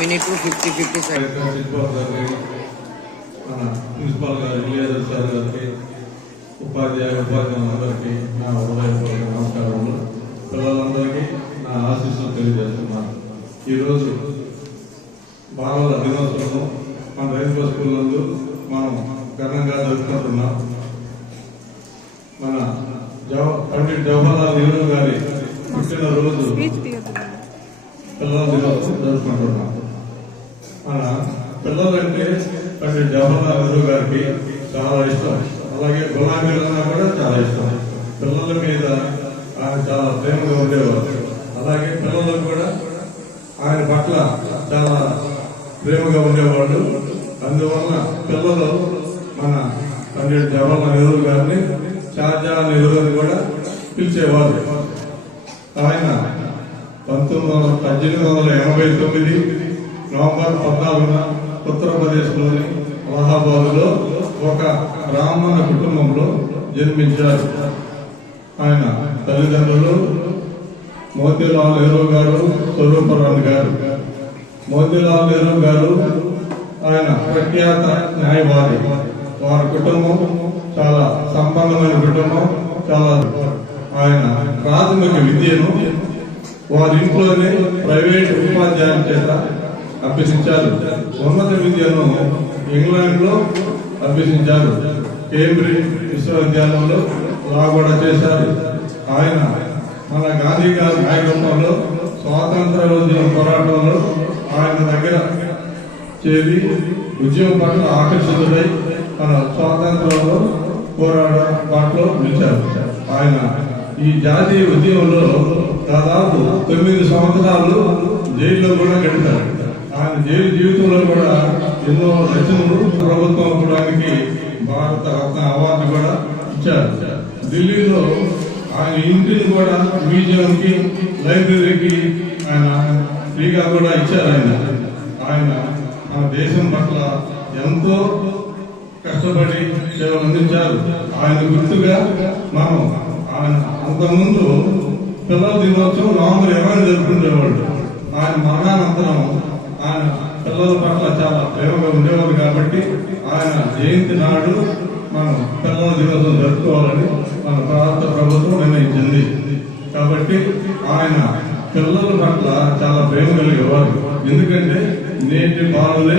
minute 50 seconds. Principal గారు ఇలియాజర్ సార్ గారికి ఉపాధ్యాయులందరికీ నా హృదయపూర్వక నమస్కారములు. పిల్లలందరికీ నా ఆశీస్సులు తెలియజేస్తున్నాను. ఈరోజు బాలల దినోత్సవం మన రైతు స్కూల్ నందు మనం ఘనంగా జరుపుకుంటున్నాం. మన పండిట్ జవహర్లాల్ నెహ్రూ గారి పుట్టినరోజు పిల్లల దినోత్సవం జరుపుకుంటున్నాం. మన పిల్లలంటే పండిట్ జవహర్లాల్ నెహ్రూ గారికి చాలా ఇష్టం. అలాగే గులాబీలన్నా కూడా చాలా ఇష్టం. పిల్లల మీద ఆయన చాలా ప్రేమగా ఉండేవారు. అలాగే పిల్లలకు కూడా ఆయన పట్ల చాలా ప్రేమగా ఉండేవాళ్ళు. అందువల్ల పిల్లలు మన పండిట్ జవహర్లాల్ నెహ్రూ గారిని షాజహాన్ నెహ్రూ అని కూడా పిలిచేవారు. ఆయన 1889 నవంబర్ 14న ఉత్తరప్రదేశ్లోని అలహాబాద్లో ఒక బ్రాహ్మణ కుటుంబంలో జన్మించారు. ఆయన తల్లిదండ్రులు మోతీలాల్ నెహ్రూ గారు, స్వరూపరాణి గారు. మోతీలాల్ నెహ్రూ గారు ఆయన ప్రఖ్యాత న్యాయవాది. వారి కుటుంబం చాలా సంపన్నమైన కుటుంబం. చాలా ఆయన ప్రాథమిక విద్యను వారి ఇంట్లోనే ప్రైవేట్ ఉపాధ్యాయుల చేత అభ్యసించారు. ఉన్నత విద్యను ఇంగ్లాండ్ లో అభ్యసించారు. కేంబ్రిడ్జ్ విశ్వవిద్యాలయంలో లా కూడా చేశారు. ఆయన మన గాంధీ గారి నాయకత్వంలో స్వాతంత్ర ఉద్యమ పోరాటంలో ఆయన దగ్గర చేరి ఉద్యమం పట్ల ఆకర్షితుడై మన స్వాతంత్రంలో పోరాటంలో నిలిచారు. ఆయన ఈ జాతీయ ఉద్యమంలో దాదాపు 9 సంవత్సరాలు జైల్లో కూడా గడిపారు. ఆయన జైలు జీవితంలో కూడా ఎన్నో రచనలు ప్రభుత్వం అవడానికి భారత రత్న అవార్డు కూడా ఇచ్చారు. ఢిల్లీలో ఆయన ఇంటిని కూడా మ్యూజియంకి, లైబ్రరీకి ఆయన ఫ్రీగా కూడా ఇచ్చారు. ఆయన మన దేశం పట్ల ఎంతో కష్టపడి సేవలు అందించారు. ఆయన గుర్తుగా మనం ఆయన అంతకుముందు పిల్లల దినోత్సవం నవంబర్ 20 జరుపుకునేవాళ్ళు. ఆయన మరణానంతరం ఆయన పిల్లల పట్ల చాలా ప్రేమగా ఉండేవారు కాబట్టి ఆయన జయంతి నాడు మనం పిల్లల దినోత్సవం జరుపుకోవాలని మన భారత ప్రభుత్వం నిర్ణయించింది. కాబట్టి ఆయన పిల్లల పట్ల చాలా ప్రేమ కలిగేవారు. ఎందుకంటే నేటి బాలులే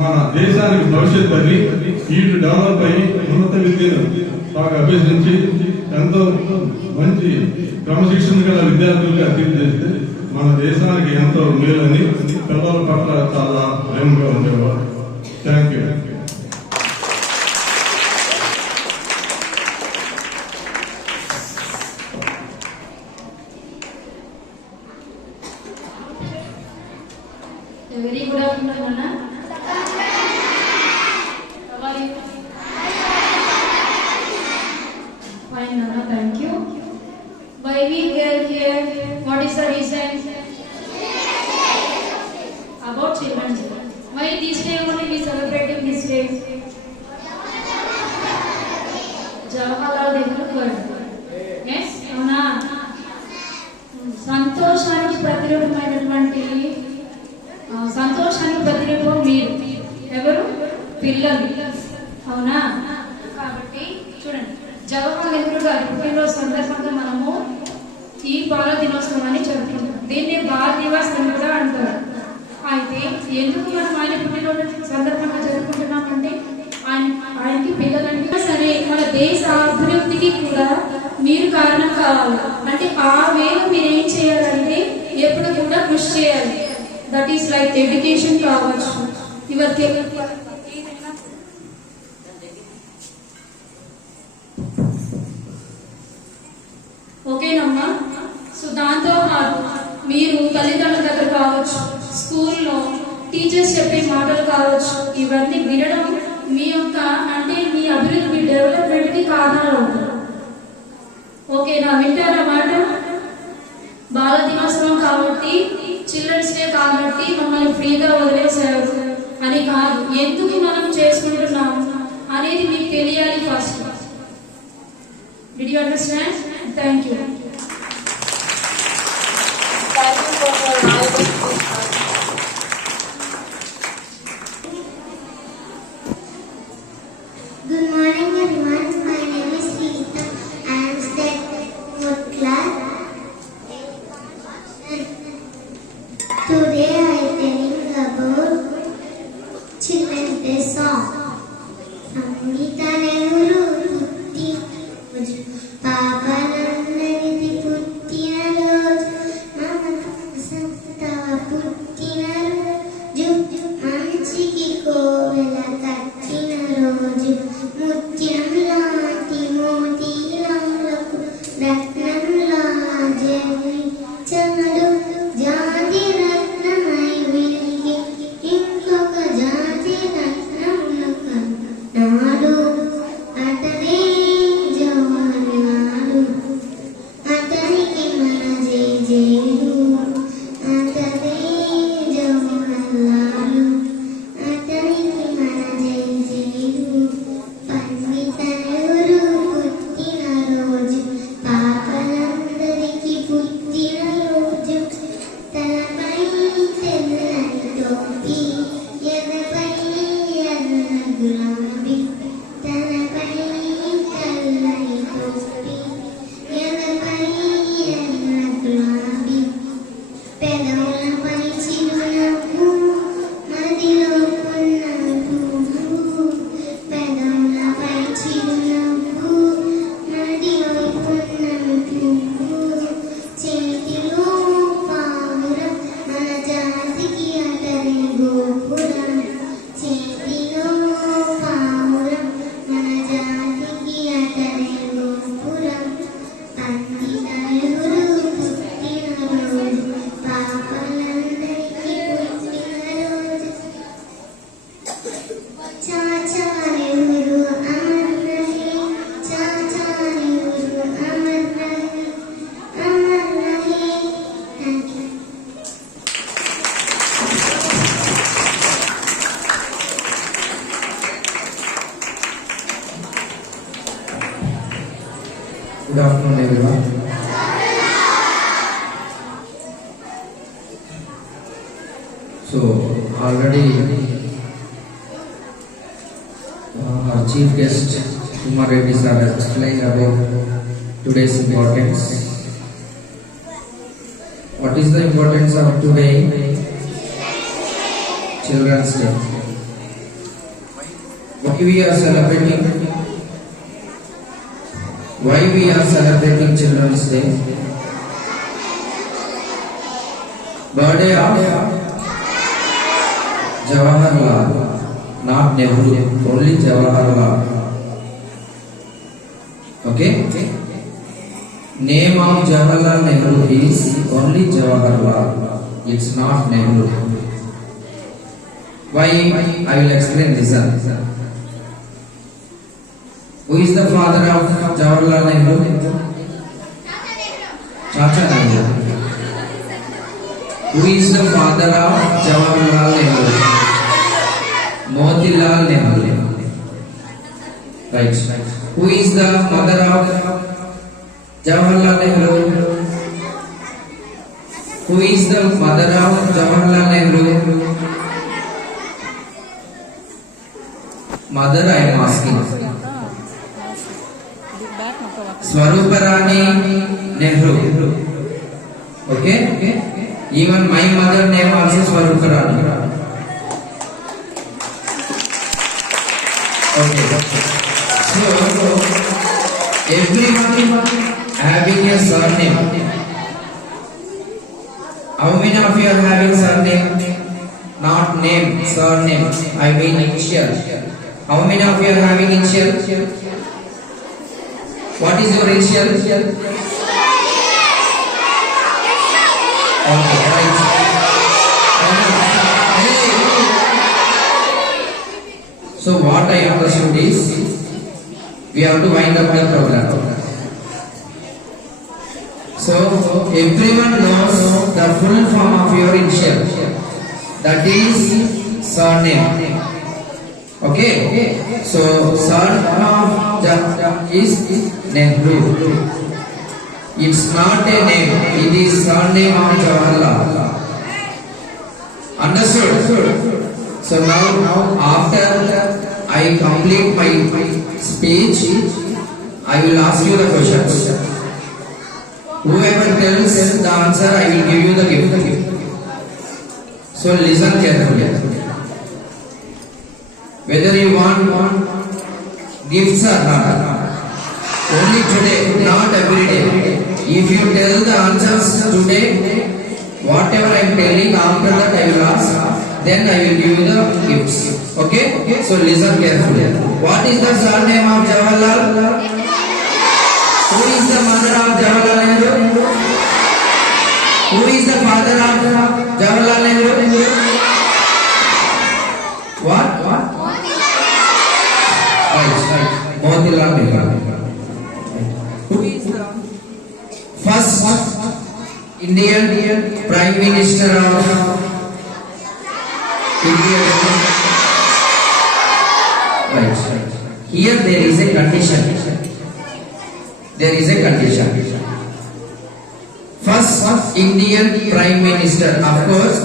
మన దేశానికి భవిష్యత్తు అని వీళ్ళు డెవలప్ అయ్యి ఉన్నత విద్యను బాగా అభ్యసించి ఎంతో మంచి క్రమశిక్షణ గల విద్యార్థులుగా తీర్చిదిద్దితే మన దేశానికి ఎంతో మేలని పిల్లల పట్ల చాలా ప్రేమగా ఉండేవారు. Thank you. Very good afternoon, Anna. How are you? Fine, Anna. Thank you. Why we are here? What is the reason? About Children's Day. Why this day only we celebrating this day? Jawaharlal Nehru birthday. Yes, Anna. సంతోషానికి ప్రతిరూపమైనటువంటి సంతోషానికి ప్రతిరూపం మీరు ఎవరు? పిల్లలు. అవునా? కాబట్టి చూడండి, జవహర్లాల్ నెహ్రూ గారి పుట్టినరోజు సందర్భంగా మనము ఈ బాల దినోత్సవం అని జరుపుకుంటాం. దీన్ని బాల దివస్ అని కూడా అంటారు. అయితే ఎందుకు మనం ఆయన పుట్టినరోజు సందర్భంగా జరుపుకుంటున్నామంటే ఆయనకి పిల్లలంటే సరే మన దేశ అభివృద్ధికి కూడా మీరు కారణం కావాలి. అంటే ఆ వేళ మీరు ఏం చేయాలంటే ఎప్పుడు కూడా కృషి చేయాలి. దట్ ఈస్ లైక్ ఎడ్యుకేషన్ కావచ్చు, యువర్ ఓకేనమ్మా. సో దాంతో మీరు తల్లిదండ్రుల దగ్గర కావచ్చు, స్కూల్లో టీచర్స్ చెప్పే మాటలు కావచ్చు, ఇవన్నీ వినడం మీ యొక్క అంటే మీ అభివృద్ధి, మీ డెవలప్మెంట్ కి కారణాలు అవుతుంది. ఓకేనా? వింటారా మాట? బాల దినోత్సవం కాబట్టి, చిల్డ్రన్స్ డే కాబట్టి మమ్మల్ని ఫ్రీగా వదిలేశారు అని కాదు, ఎందుకు మనం చేసుకుంటున్నాం అనేది మీకు తెలియాలి first. Did you understand? Thank you. Thank you for your knowledge. Good afternoon, everyone. So, already our chief guest, Kumar Reddy sir, has explained about today's importance. What is the importance of today? Children's Day. Why we are celebrating? Why we are celebrating Children's Day? Birthday of Jawaharlal, not Nehru, only Jawaharlal. Okay? Name of Jawaharlal Nehru is only Jawaharlal. It's not Nehru. Why? I will explain this. Who is the father of Jawaharlal Nehru? Chacha Nehru. Who is the father of Jawaharlal Nehru? Motilal Nehru. Right. Who is the mother of Jawaharlal Nehru? Who is the mother of Jawaharlal Nehru? Mother, I am asking. Swaruparani Nehru. Okay? Even my mother name also Swaruparani. Okay. So, everyone having a surname. How many of you are having surname? Not name, surname. I mean initial. How many of you are having initial? What is your initial? Okay, right. So what I understood is, we have to wind up the program. So everyone knows the full form of your initial. That is surname. Okay? So surname of is Nehru. It's not a name. It is surname of Jawaharlal. Understood? So now after I complete my speech, I will ask you the questions. Whoever tells the answer, I will give you the gift. So listen carefully. Whether you want gifts or not, only today, not every day. If you tell the answers today, whatever I am telling, after that I will ask, then I will give you the gifts. Okay? So listen carefully. What is the surname of Jawaharlal? Who is the mother of Jawaharlal Nehru? Who is the father of Jawaharlal Nehru? What? Right. Motilal Nehru. Who is the first Indian Prime Minister of India? Right. Here there is a condition. First Indian Prime Minister, of course,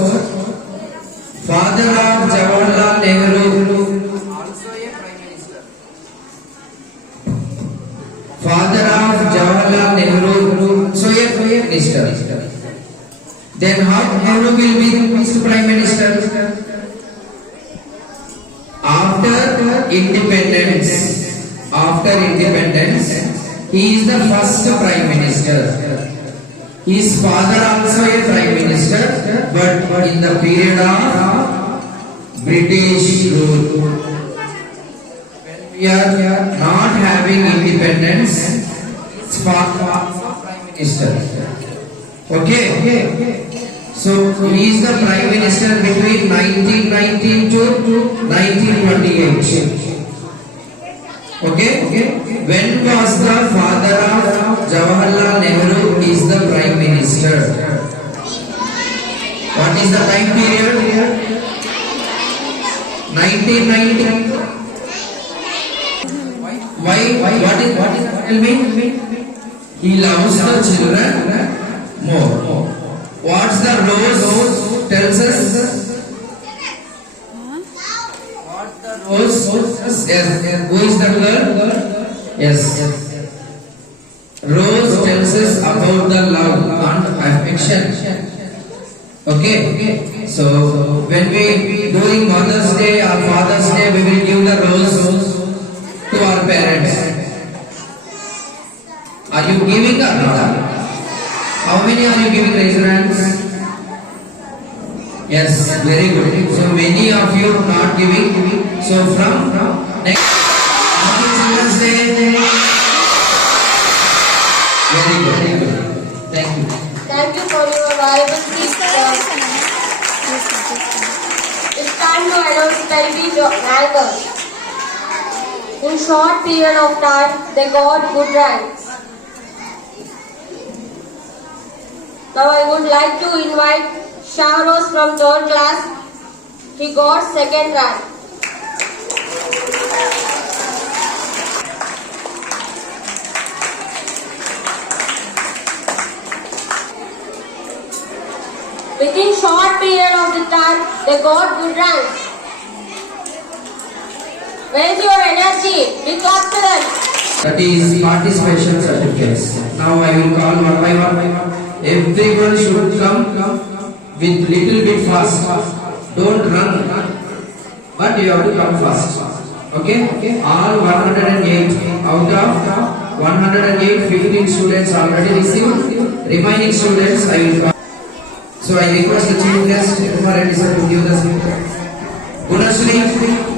father of Jawaharlal Nehru, also a Prime Minister. Father of Jawaharlal Nehru, so a Prime Minister. Then how Nehru will be the first Prime Minister? After independence, he is the first Prime Minister. His father also a Prime Minister, but in the period of British rule. When we are not having independence, his father also Prime Minister. Okay? So he is the Prime Minister between 1919 to 1928. Okay? When was the father of Jawaharlal Nehru is the Prime Minister? What is the time period? 1990. Why? What is tell me? loves the children more. What's the rose tells us? What the rose? Yes. Who is the girl? Yes. Rose tells us about the love and affection. Okay. So when we doing Mother's Day or Father's Day, we will give the rose to our parents. Are you giving or not? How many are you giving? Raise your hands. Yes, very good. So many of you not giving. So from next Happy Children's Day. Very good. Thank you. Thank you for your valuable speech, sir. It's time to announce penalty rankers. In short period of time, they got good ranks. Now I would like to invite Shahroz from 3rd class. He got 2nd rank. Within short period of the time, they got good ranks. Where is your energy? Big clap to them. That is participation certificates. Now I will call one by one. Everyone should come with little bit fast. Don't run, but you have to come fast. Okay? All 108 out of 108, 15 students already received. Remaining students I will call. So I request the chief guest, Kumar Reddy sir, to give the speech. Gunashri.